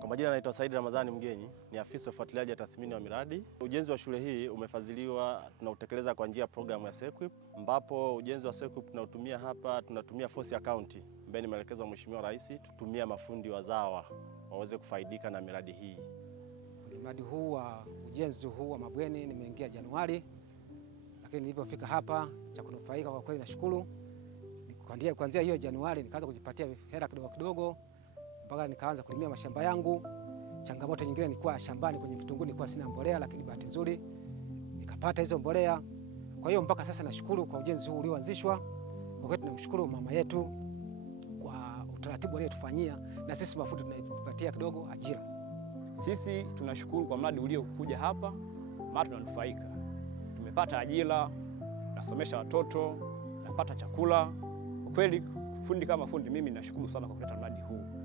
Kwa majina naitwa Said Ramadhani Mgenyi, ni afisa ufuatiliaji wa tathmini wa miradi. Ujenzi wa shule hii umefadhiliwa, tunautekeleza kwa njia ya programu ya SEQUIP, ambapo ujenzi wa SEQUIP tunautumia hapa, tunatumia force account ambaye ni maelekezo ya Mheshimiwa Rais, tutumia mafundi wazawa waweze kufaidika na miradi hii. Mradi huu wa ujenzi huu wa mabweni nimeingia Januari, lakini nilipofika hapa cha kunufaika kwa kweli nashukuru. Kuanzia hiyo Januari nikaanza kujipatia hela kidogo kidogo mpaka nikaanza kulimia mashamba yangu. Changamoto nyingine nilikuwa shambani kwenye vitunguu nilikuwa sina mbolea, lakini bahati nzuri nikapata hizo mbolea. Kwa hiyo mpaka sasa nashukuru kwa ujenzi huu ulioanzishwa. Kwa kweli tunamshukuru mama yetu kwa utaratibu aliyotufanyia, na sisi mafundi tunaipatia kidogo ajira. Sisi tunashukuru kwa mradi uliokuja hapa, maana tunanufaika. Tumepata ajira, nasomesha watoto, napata chakula. Kwa kweli fundi kama fundi mimi nashukuru sana kwa kuleta mradi huu.